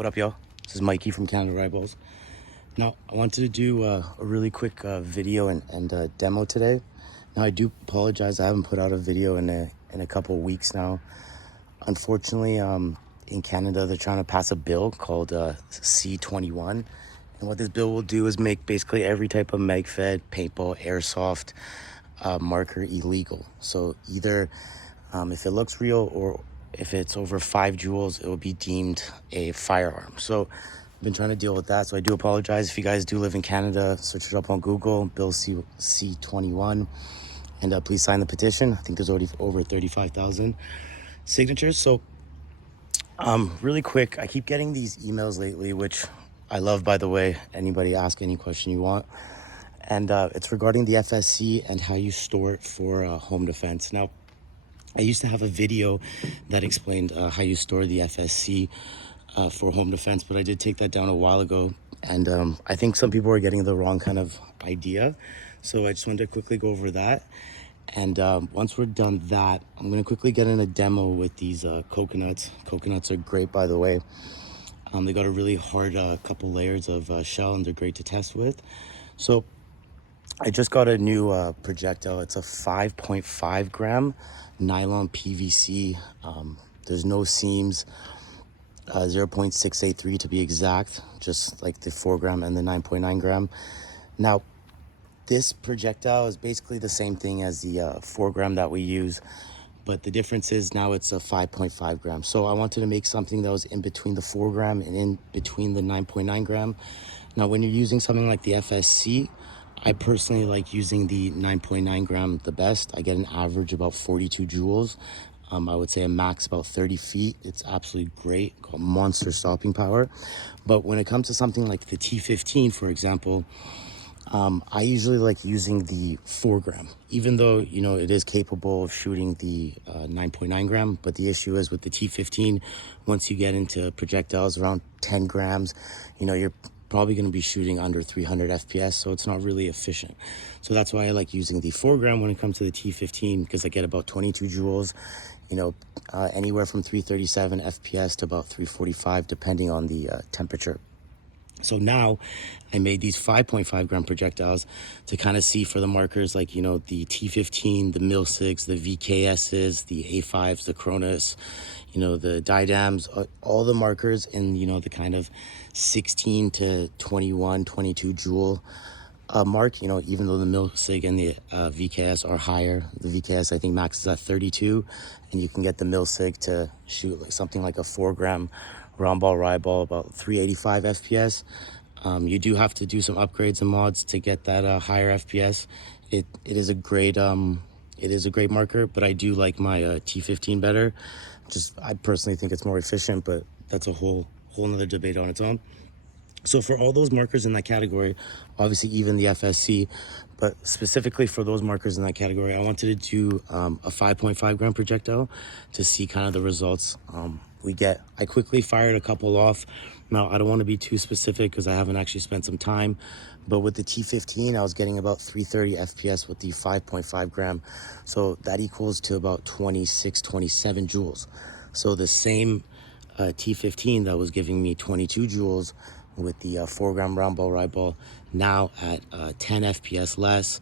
What up, y'all? This is Mikey from Canadariotballs. Now, I wanted to do a really quick video and demo today. Now, I do apologize. I haven't put out a video in a couple of weeks now. Unfortunately, in Canada, they're trying to pass a bill called C21. And what this bill will do is make basically every type of mag-fed, paintball, airsoft marker illegal. So either if it looks real or if it's over 5 joules, it will be deemed a firearm. So I've been trying to deal with that. So I do apologize. If you guys do live in Canada, search it up on Google, Bill C21, and please sign the petition. I think there's already over 35,000 signatures. So really quick, I keep getting these emails lately, which I love, by the way. Anybody ask any question you want. And it's regarding the FSC and how you store it for home defense. Now, I used to have a video that explained how you store the FSC for home defense, but I did take that down a while ago. And I think some people are getting the wrong kind of idea. So I just wanted to quickly go over that. And once we're done that, I'm going to quickly get in a demo with these coconuts. Coconuts are great, by the way. They got a really hard couple layers of shell, and they're great to test with. So I just got a new projectile. It's a 5.5 gram nylon PVC. There's no seams, 0.683 to be exact, just like the 4 gram and the 9.9 gram. Now, this projectile is basically the same thing as the 4 gram that we use, but the difference is now it's a 5.5 gram. So I wanted to make something that was in between the 4 gram and in between the 9.9 gram. Now, when you're using something like the FSC, I personally like using the 9.9 gram the best. I get an average about 42 joules. I would say a max about 30 feet. It's absolutely great, got monster stopping power. But when it comes to something like the T15, for example, I usually like using the 4 gram, even though, you know, it is capable of shooting the 9.9 gram. But the issue is with the T15, once you get into projectiles around 10 grams, you know, you're probably going to be shooting under 300 FPS, so it's not really efficient. So that's why I like using the 4 gram when it comes to the T15, because I get about 22 joules, you know, anywhere from 337 FPS to about 345, depending on the temperature. So now I made these 5.5 gram projectiles to kind of see for the markers like, you know, the T15, the mil-6, the VKSs, the A5s, the Cronus, you know, the Didams, all the markers in, you know, the kind of 16 to 21, 22 joule mark, you know, even though the mil-sig and the VKS are higher. The VKS, I think, maxes at 32, and you can get the mil-sig to shoot like something like a 4 gram round ball, Riot ball, about 385 FPS. You do have to do some upgrades and mods to get that higher FPS. It is a great marker, but I do like my T15 better. I personally think it's more efficient, but that's a whole nother debate on its own. So for all those markers in that category, obviously even the FSC, but specifically for those markers in that category, I wanted to do a 5.5 gram projectile to see kind of the results we get. I quickly fired a couple off. Now, I don't want to be too specific because I haven't actually spent some time, but with the T15, I was getting about 330 FPS with the 5.5 gram. So that equals to about 26, 27 joules. So the same T15 that was giving me 22 joules with the 4 gram round ball, Riot ball, now at 10 FPS less,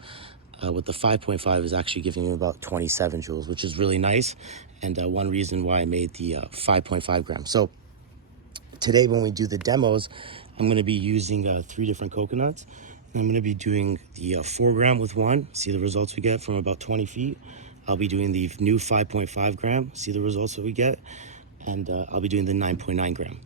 with the 5.5 is actually giving me about 27 joules, which is really nice. And one reason why I made the 5.5 gram. So today when we do the demos, I'm going to be using 3 different coconuts. And I'm going to be doing the 4 gram with one, see the results we get from about 20 feet. I'll be doing the new 5.5 gram, see the results that we get. And I'll be doing the 9.9 gram.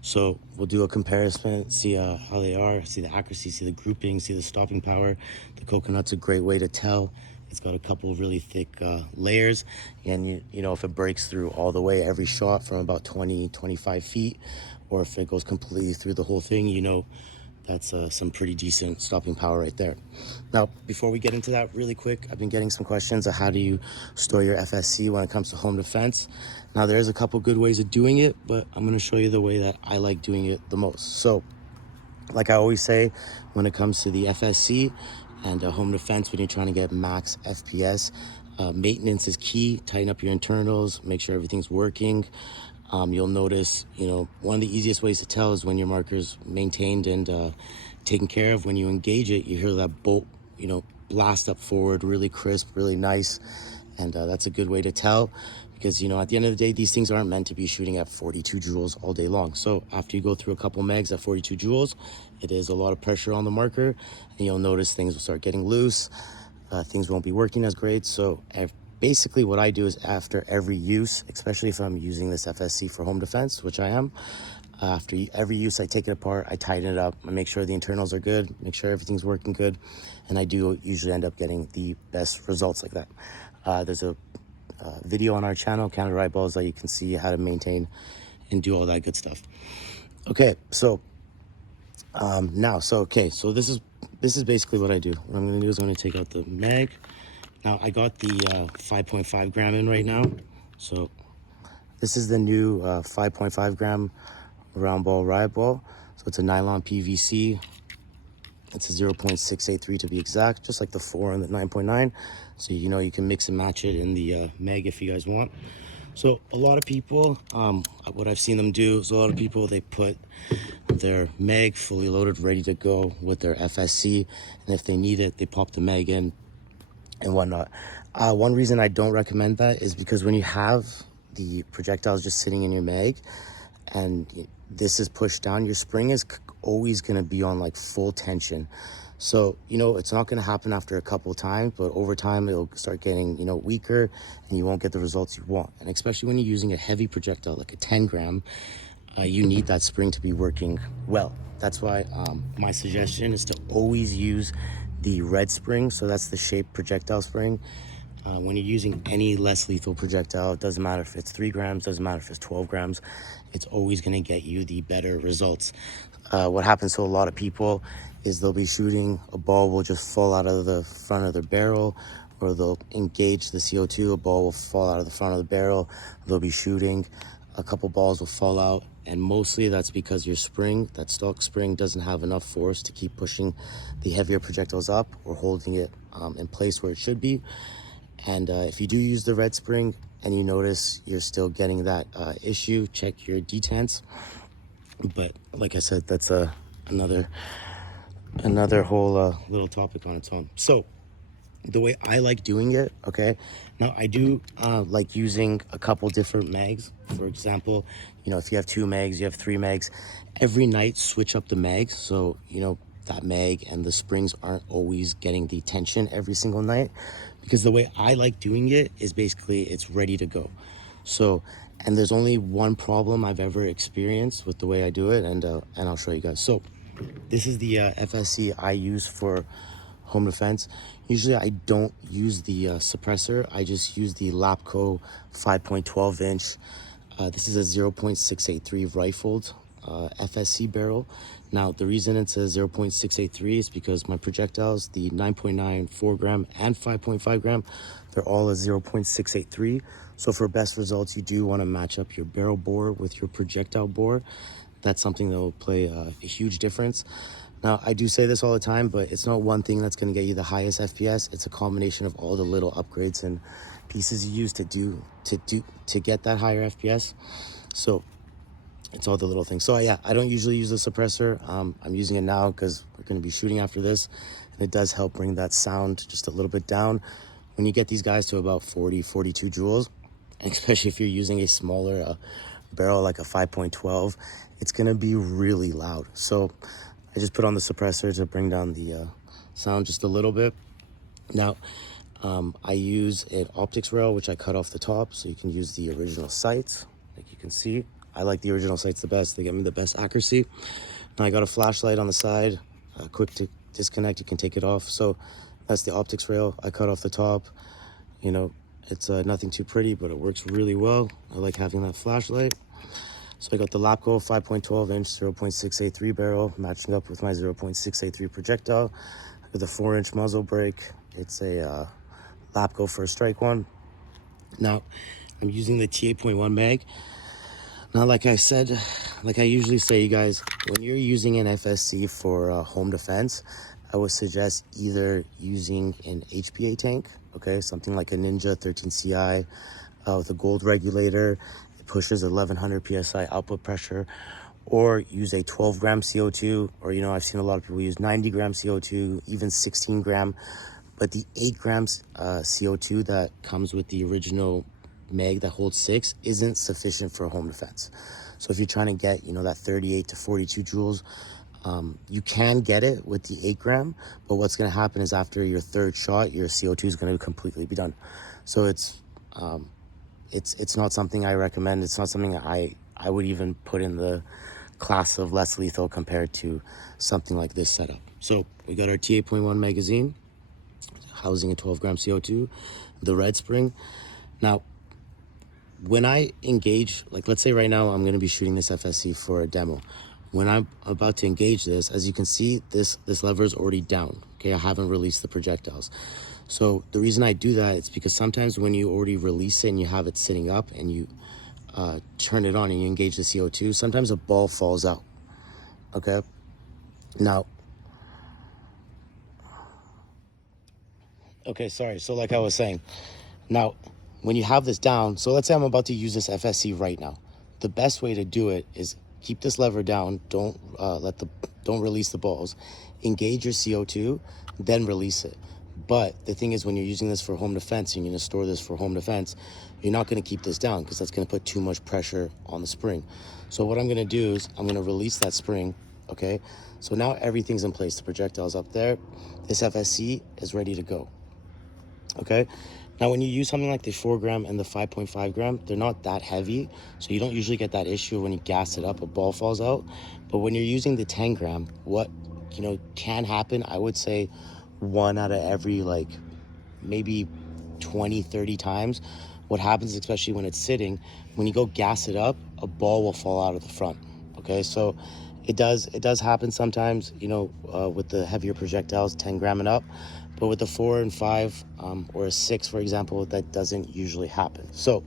So we'll do a comparison, see how they are, see the accuracy, see the grouping, see the stopping power. The coconut's a great way to tell. It's got a couple of really thick layers, and you know, if it breaks through all the way every shot from about 20-25 feet, or if it goes completely through the whole thing, you know, that's some pretty decent stopping power right there. Now, before we get into that really quick, I've been getting some questions of how do you store your FSC when it comes to home defense. Now, there's a couple good ways of doing it, but I'm going to show you the way that I like doing it the most. So, like I always say, when it comes to the FSC and home defense, when you're trying to get max FPS, maintenance is key. Tighten up your internals, make sure everything's working. You'll notice, one of the easiest ways to tell is when your marker's maintained and taken care of. When you engage it, you hear that bolt, blast up forward, really crisp, really nice. And that's a good way to tell, because, at the end of the day, these things aren't meant to be shooting at 42 joules all day long. So after you go through a couple megs at 42 joules, it is a lot of pressure on the marker, and you'll notice things will start getting loose. Things won't be working as great. So basically what I do is after every use, especially if I'm using this FSC for home defense, which I am, after every use, I take it apart, I tighten it up, I make sure the internals are good, make sure everything's working good, and I do usually end up getting the best results like that. There's a video on our channel, Canadariotballs, that you can see how to maintain and do all that good stuff. Okay, so so this is basically what I do. What I'm gonna do is I'm gonna take out the mag. Now I got the 5.5 gram in right now. So this is the new 5.5 gram round ball Riot ball. So it's a nylon PVC. It's a 0.683 to be exact, just like the 4 and the 9.9. So you can mix and match it in the meg if you guys want. So a lot of people, what I've seen them do is a lot of people, they put their meg fully loaded, ready to go with their FSC, and if they need it, they pop the meg in and whatnot. One reason I don't recommend that is because when you have the projectiles just sitting in your mag and this is pushed down, your spring is always going to be on like full tension. So it's not going to happen after a couple of times, but over time it'll start getting weaker, and you won't get the results you want. And especially when you're using a heavy projectile like a 10 gram, you need that spring to be working well. That's why my suggestion is to always use the red spring. So that's the shaped projectile spring. When you're using any less lethal projectile, it doesn't matter if it's 3 grams, doesn't matter if it's 12 grams, it's always going to get you the better results. What happens to a lot of people is they'll be shooting, a ball will just fall out of the front of their barrel, or they'll engage the CO2, a ball will fall out of the front of the barrel, they'll be shooting, a couple balls will fall out, and mostly that's because your spring, that stock spring, doesn't have enough force to keep pushing the heavier projectiles up or holding it in place where it should be. And if you do use the red spring and you notice you're still getting that issue, check your detents. But like I said, that's another whole little topic on its own. So the way I like doing it, okay, now I do like using a couple different mags. For example, if you have 2 mags, you have 3 mags, every night switch up the mags, so that mag and the springs aren't always getting the tension every single night. Because the way I like doing it is basically it's ready to go. So, and there's only one problem I've ever experienced with the way I do it, and I'll show you guys. So this is the FSC I use for home defense. Usually I don't use the suppressor, I just use the Lapco 5.12 inch. This is a 0.683 rifled FSC barrel. Now the reason it's a 0.683 is because my projectiles, the 9.9, 4 gram and 5.5 gram, they're all a 0.683. So for best results, you do want to match up your barrel bore with your projectile bore. That's something that will play a huge difference. Now I do say this all the time, but it's not one thing that's going to get you the highest FPS. It's a combination of all the little upgrades and pieces you use to get that higher FPS. So it's all the little things. So yeah, I don't usually use the suppressor. I'm using it now because we're going to be shooting after this, and it does help bring that sound just a little bit down. When you get these guys to about 42 joules, and especially if you're using a smaller barrel like a 5.12, it's going to be really loud. So I just put on the suppressor to bring down the sound just a little bit. Now I use an optics rail, which I cut off the top, so you can use the original sights. Like you can see, I like the original sights the best. They give me the best accuracy. Now I got a flashlight on the side, quick to disconnect, you can take it off. So that's the optics rail. I cut off the top. It's nothing too pretty, but it works really well. I like having that flashlight. So I got the Lapco 5.12 inch 0.683 barrel matching up with my 0.683 projectile. With a 4-inch muzzle brake. It's a Lapco First Strike one. Now I'm using the T8.1 mag. Now, like I said, like I usually say, you guys, when you're using an FSC for home defense, I would suggest either using an HPA tank, okay, something like a Ninja 13 CI with a gold regulator. pushes 1100 psi output pressure, or use a 12 gram CO2, or I've seen a lot of people use 90 gram CO2, even 16 gram, but the 8 grams CO2 that comes with the original mag that holds 6 isn't sufficient for home defense. So if you're trying to get that 38 to 42 joules, you can get it with the 8 gram, but what's going to happen is after your third shot, your CO2 is going to completely be done. So it's not something I recommend. It's not something I would even put in the class of less lethal compared to something like this setup. So we got our T8.1 magazine housing a 12 gram CO2, the red spring. Now, when I engage, like let's say right now I'm going to be shooting this FSC for a demo. When I'm about to engage this, as you can see, this lever is already down. Okay, I haven't released the projectiles. So the reason I do that is because sometimes when you already release it and you have it sitting up and you turn it on and you engage the CO2, sometimes a ball falls out. Okay, now, sorry. So like I was saying, now when you have this down, so let's say I'm about to use this FSC right now. The best way to do it is keep this lever down. Don't release the balls. Engage your CO2, then release it. But the thing is, when you're using this for home defense, and you're going to store this for home defense, you're not going to keep this down because that's going to put too much pressure on the spring. So what I'm going to do is I'm going to release that spring. Okay, so now everything's in place. The projectile's up there. This FSC is ready to go. Okay, now when you use something like the 4 gram and the 5.5 gram, they're not that heavy, so you don't usually get that issue when you gas it up, a ball falls out. But when you're using the 10 gram, what can happen, I would say 1 out of every like maybe 20-30 times, what happens, especially when it's sitting, when you go gas it up, a ball will fall out of the front. Okay, so it does happen sometimes, with the heavier projectiles, 10 gram and up. But with the 4 and 5 or a 6, for example, that doesn't usually happen. So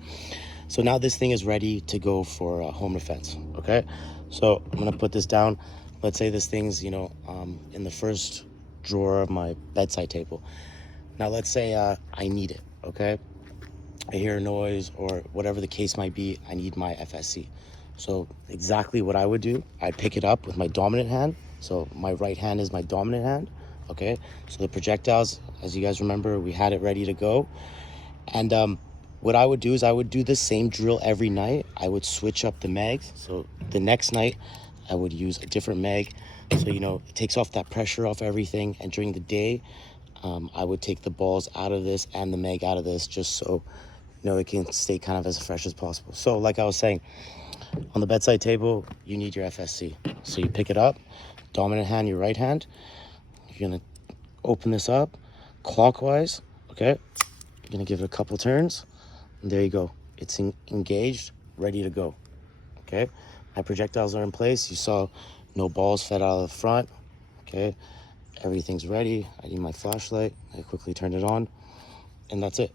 now this thing is ready to go for home defense. Okay, so I'm gonna put this down. Let's say this thing's in the first drawer of my bedside table. Now let's say I need it. Okay, I hear a noise or whatever the case might be. I need my FSC. So exactly what I would do, I'd pick it up with my dominant hand. So my right hand is my dominant hand. Okay, so the projectiles, as you guys remember, we had it ready to go. And what I would do is I would do the same drill every night. I would switch up the mags. So the next night I would use a different mag. So, it takes off that pressure off everything. And during the day, I would take the balls out of this and the mag out of this just so, it can stay kind of as fresh as possible. So like I was saying, on the bedside table, you need your FSC. So you pick it up, dominant hand, your right hand. You're gonna open this up clockwise. Okay, you're gonna give it a couple turns, and there you go. It's engaged, ready to go. Okay, my projectiles are in place. You saw no balls fed out of the front. Okay, everything's ready. I need my flashlight. I quickly turned it on, and that's it.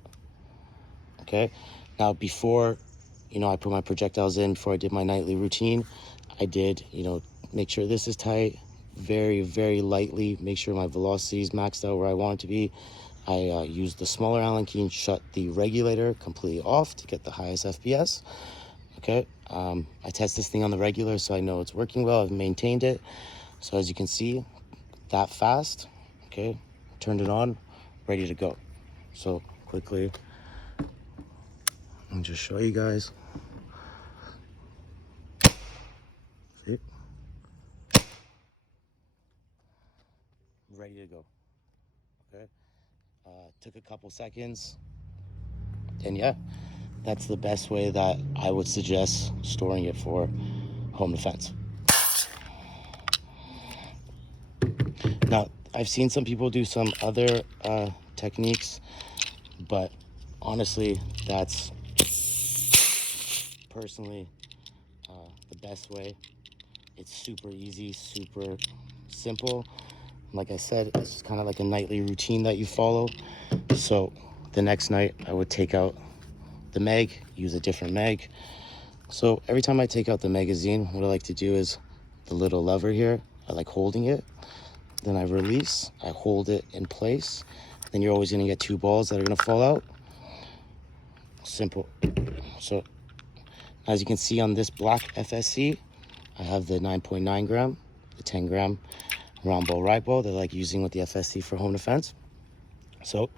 Okay, now before I put my projectiles in, before I did my nightly routine, I did make sure this is tight, very, very lightly, make sure my velocity is maxed out where I want it to be. I used the smaller Allen key and shut the regulator completely off to get the highest FPS. Okay, I test this thing on the regular so I know it's working well. I've maintained it. So as you can see, that fast. Okay, turned it on, ready to go. So quickly, I'll just show you guys. See? Ready to go. Okay, took a couple seconds, and yeah, that's the best way that I would suggest storing it for home defense. Now, I've seen some people do some other techniques, but honestly, that's personally the best way. It's super easy, super simple. Like I said, it's just kind of like a nightly routine that you follow. So the next night I would take out the mag, use a different mag. So every time I take out the magazine, what I like to do is the little lever here, I like holding it. Then I release, I hold it in place. Then you're always gonna get 2 balls that are gonna fall out. Simple. So As you can see on this black FSC, I have the 9.9 gram, the 10 gram round ball Riot ball that I like using with the FSC for home defense. So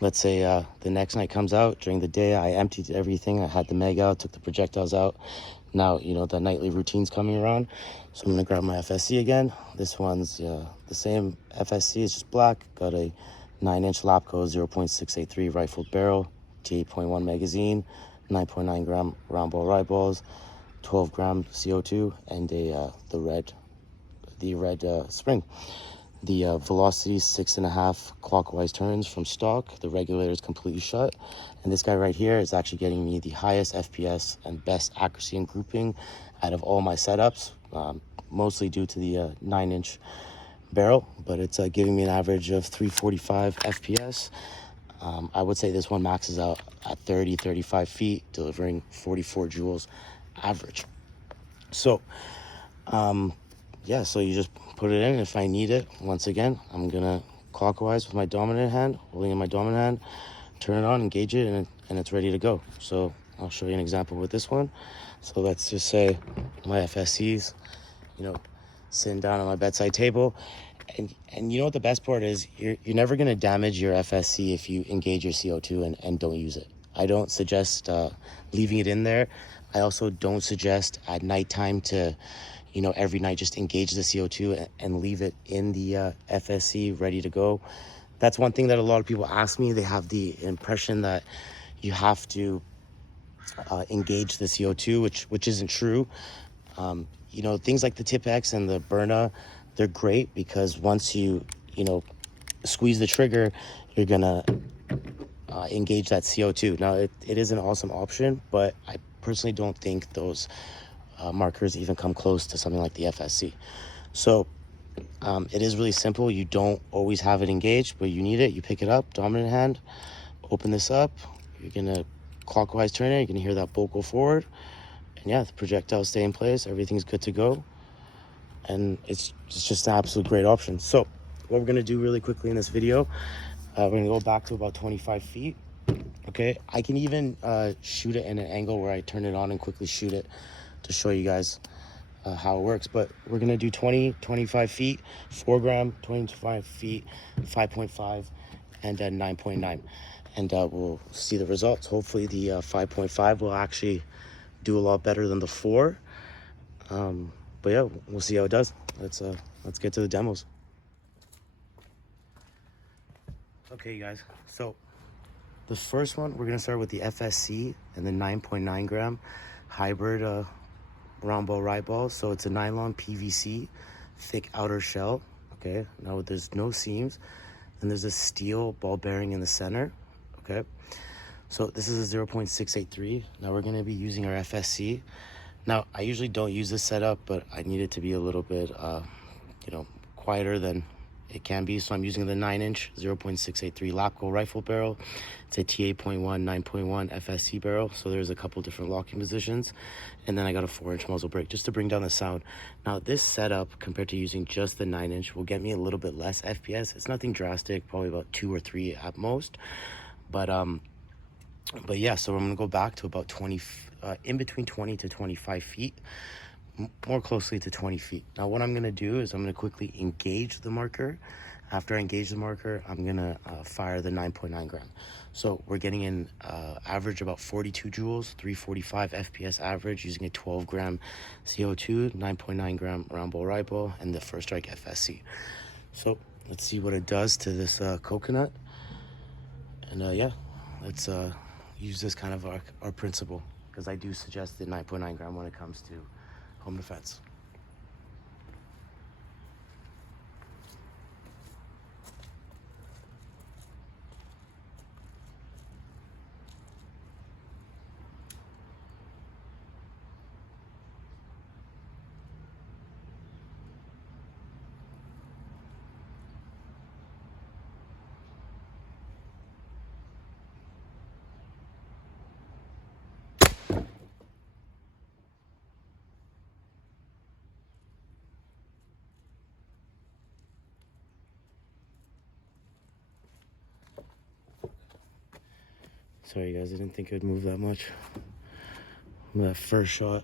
let's say the next night comes out. During the day, I emptied everything. I had the meg out, took the projectiles out. Now, you know, the nightly routine's coming around. So I'm gonna grab my FSC again. This one's the same FSC, it's just black. Got a 9-inch Lapco 0.683 rifled barrel, T8.1 magazine, 9.9 gram round ball Riot balls, 12 gram CO2, and the red spring. The velocity 6.5 clockwise turns from stock. The regulator is completely shut, and this guy right here is actually getting me the highest FPS and best accuracy and grouping out of all my setups, mostly due to the 9-inch barrel, but it's giving me an average of 345 FPS. I would say this one maxes out at 35 feet, delivering 44 joules average. So yeah, so you just put it in. If I need it, once again, I'm gonna clockwise with my dominant hand, holding in my dominant hand, turn it on, engage it, and it's ready to go. So I'll show you an example with this one. So let's just say my FSCs, you know, sitting down on my bedside table. And you know what the best part is? You're never gonna damage your FSC if you engage your CO2 and don't use it. I don't suggest leaving it in there. I also don't suggest at nighttime to, you know, every night just engage the CO2 and leave it in the FSC ready to go. That's one thing that a lot of people ask me. They have the impression that you have to engage the CO2, which isn't true. You know, things like the Tip-X and the Burna, they're great because once you know, squeeze the trigger, you're gonna engage that CO2. Now, it is an awesome option, but I personally don't think those markers even come close to something like the FSC. So it is really simple. You don't always have it engaged, but you need it. You pick it up, dominant hand, open this up. You're gonna clockwise turn it. You're gonna hear that bolt go forward. And yeah, the projectiles stay in place. Everything's good to go. And it's just an absolute great option. So what we're gonna do really quickly in this video, we're gonna go back to about 25 feet. Okay, I can even shoot it in an angle where I turn it on and quickly shoot it to show you guys how it works. But we're gonna do 25 feet, 4 gram, 25 feet, 5.5, and 9.9. And we'll see the results. Hopefully the 5.5 will actually do a lot better than the 4. But yeah, we'll see how it does. Let's get to the demos. Okay, guys, so the first one, we're gonna start with the FSC and the 9.9 gram hybrid round ball Riot ball. So it's a nylon PVC thick outer shell. Okay, now there's no seams, and there's a steel ball bearing in the center. Okay, so this is a 0.683. Now we're gonna be using our FSC. Now I usually don't use this setup, but I need it to be a little bit you know, quieter than it can be, so I'm using the 9-inch 0.683 Lapco rifle barrel. It's a T8.1 9.1 FSC barrel, so there's a couple different locking positions, and then I got a 4-inch muzzle brake just to bring down the sound. Now this setup compared to using just the 9-inch will get me a little bit less FPS. It's nothing drastic, probably about 2 or 3 at most, but yeah, so I'm gonna go back to about 20 in between 20 to 25 feet, more closely to 20 feet. Now what I'm going to do is I'm going to quickly engage the marker. After I engage the marker, I'm going to fire the 9.9 gram. So we're getting in average about 42 joules, 345 FPS average using a 12 gram CO2, 9.9 gram round ball Riot ball, and the First Strike FSC. So let's see what it does to this coconut. And yeah, let's use this kind of our principle, because I do suggest the 9.9 gram when it comes to home defense. Sorry guys, I didn't think it would move that much. That first shot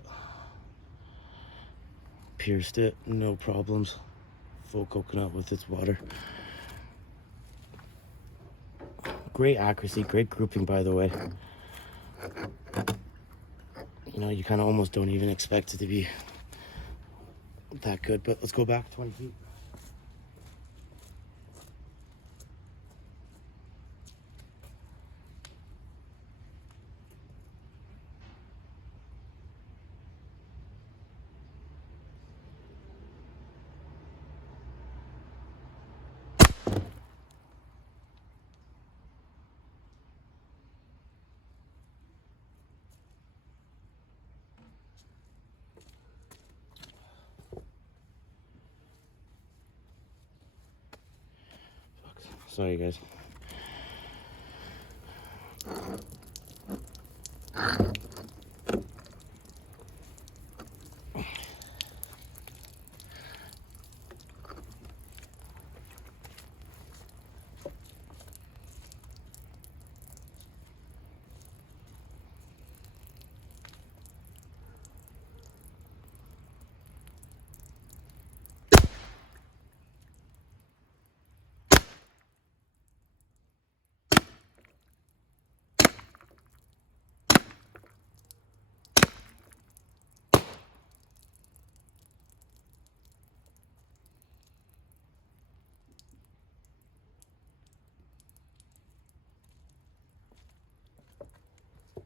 pierced it, no problems. Full coconut with its water. Great accuracy, great grouping, by the way. You know, you kind of almost don't even expect it to be that good, but let's go back 20 feet. Sorry, guys.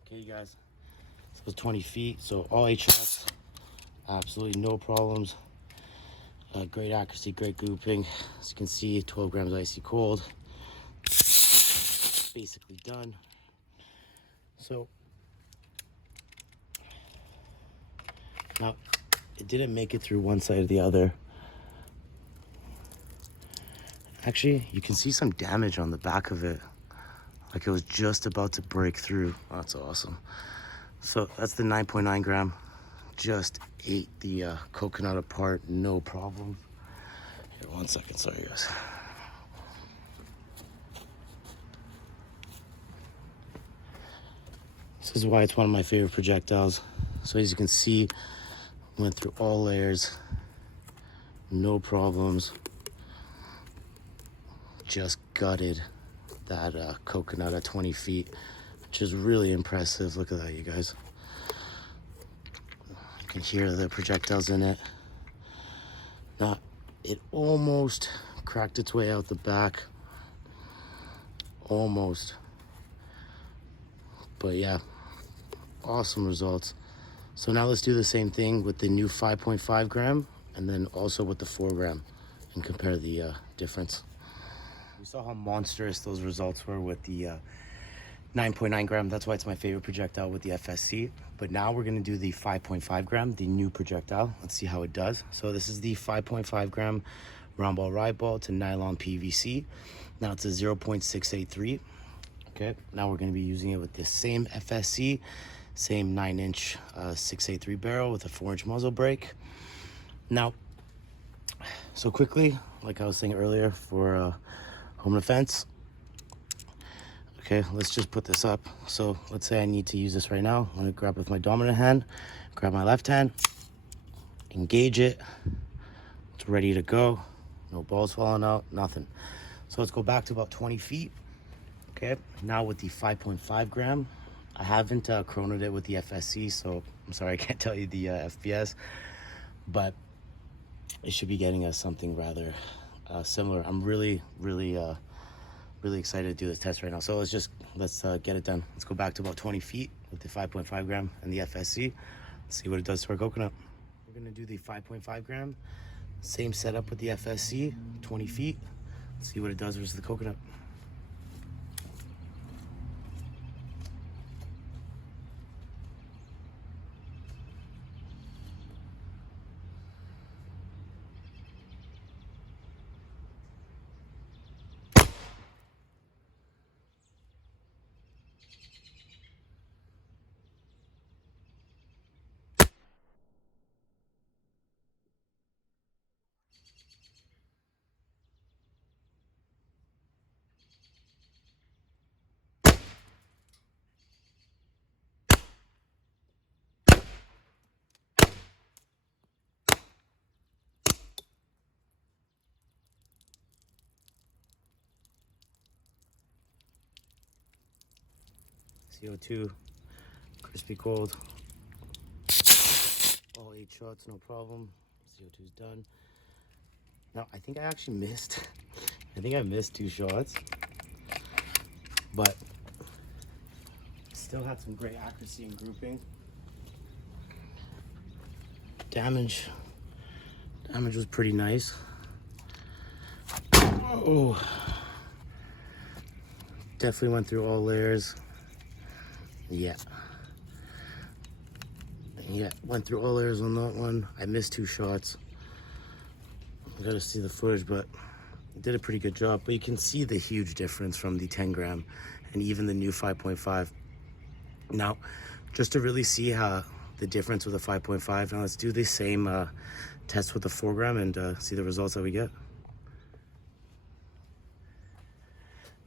Okay, you guys. So it was 20 feet, so all 8 shots, absolutely no problems. Great accuracy, great grouping. As you can see, 12 grams icy cold. Basically done. So now it didn't make it through one side or the other. Actually, you can see some damage on the back of it. Like it was just about to break through. Oh, that's awesome. So that's the 9.9 gram. Just ate the coconut apart, no problem. Here, 1 second, sorry guys. This is why it's one of my favorite projectiles. So as you can see, went through all layers, no problems. Just gutted that coconut at 20 feet, which is really impressive. Look at that, you guys. You can hear the projectiles in it. Now, it almost cracked its way out the back. Almost. But yeah, awesome results. So now let's do the same thing with the new 5.5 gram and then also with the 4 gram and compare the difference. We saw how monstrous those results were with the 9.9 gram. That's why it's my favorite projectile with the FSC. But now we're gonna do the 5.5 gram, the new projectile. Let's see how it does. So this is the 5.5 gram round ball Riot ball to nylon PVC. Now it's a 0.683. Okay, now we're gonna be using it with the same FSC, same 9-inch 683 barrel with a 4-inch muzzle brake. Now, so quickly, like I was saying earlier for home defense, okay, let's just put this up. So let's say I need to use this right now. I'm gonna grab with my dominant hand, grab my left hand, engage it. It's ready to go. No balls falling out, nothing. So let's go back to about 20 feet. Okay, now with the 5.5 gram, I haven't chronoed it with the FSC, so I'm sorry I can't tell you the FPS, but it should be getting us something rather similar. I'm really excited to do this test right now. So let's get it done. Let's go back to about 20 feet with the 5.5 gram and the FSC. See what it does to our coconut. We're gonna do the 5.5 gram, same setup with the FSC, 20 feet. See what it does versus the coconut. CO2, crispy cold. All 8 shots, no problem. CO2 is done. Now, I think I actually missed. I think I missed 2 shots, but still had some great accuracy and grouping. Damage was pretty nice. Oh, definitely went through all layers. Yeah, went through all layers on that one. I missed 2 shots. I gotta see the footage, but did a pretty good job. But you can see the huge difference from the 10 gram and even the new 5.5. Now, just to really see how the difference with a 5.5, now let's do the same test with the 4 gram and see the results that we get.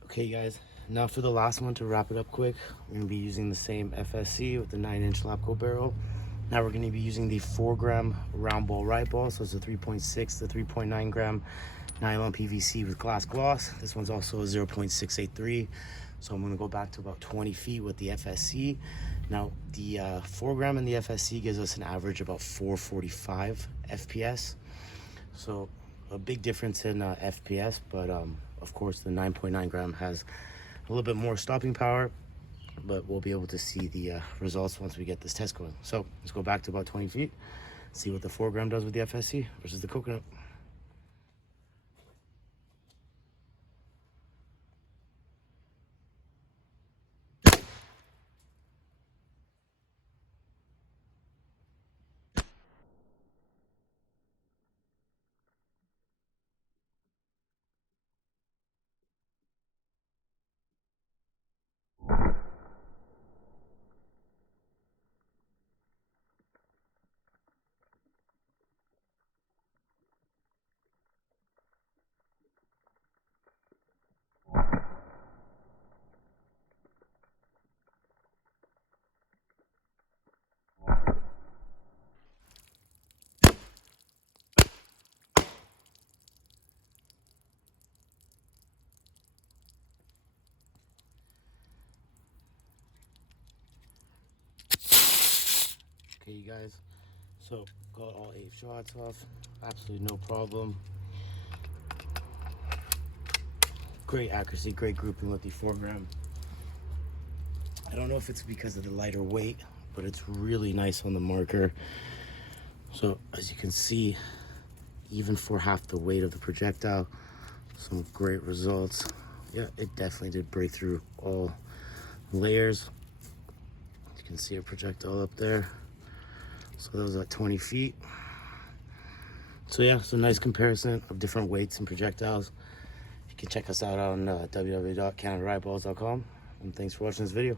Okay guys, now for the last one, to wrap it up quick, we're going to be using the same FSC with the 9-inch Lapco barrel. Now we're going to be using the 4 gram round ball Riot ball, so it's a 3.6 to 3.9 gram nylon PVC with glass gloss. This one's also a 0.683, so I'm going to go back to about 20 feet with the FSC. Now the 4 gram and the FSC gives us an average about 445 FPS, so a big difference in FPS, but of course the 9.9 gram has a little bit more stopping power, but we'll be able to see the results once we get this test going. So let's go back to about 20 feet, see what the 4 gram does with the FSC versus the coconut. Okay, you guys, so got all 8 shots off, absolutely no problem. Great accuracy, great grouping with the 4 gram. I don't know if it's because of the lighter weight, but it's really nice on the marker. So as you can see, even for half the weight of the projectile, some great results. Yeah, it definitely did break through all layers. You can see a projectile up there. So that was at 20 feet. So yeah, it's a nice comparison of different weights and projectiles. You can check us out on www.canadariotballs.com. And thanks for watching this video.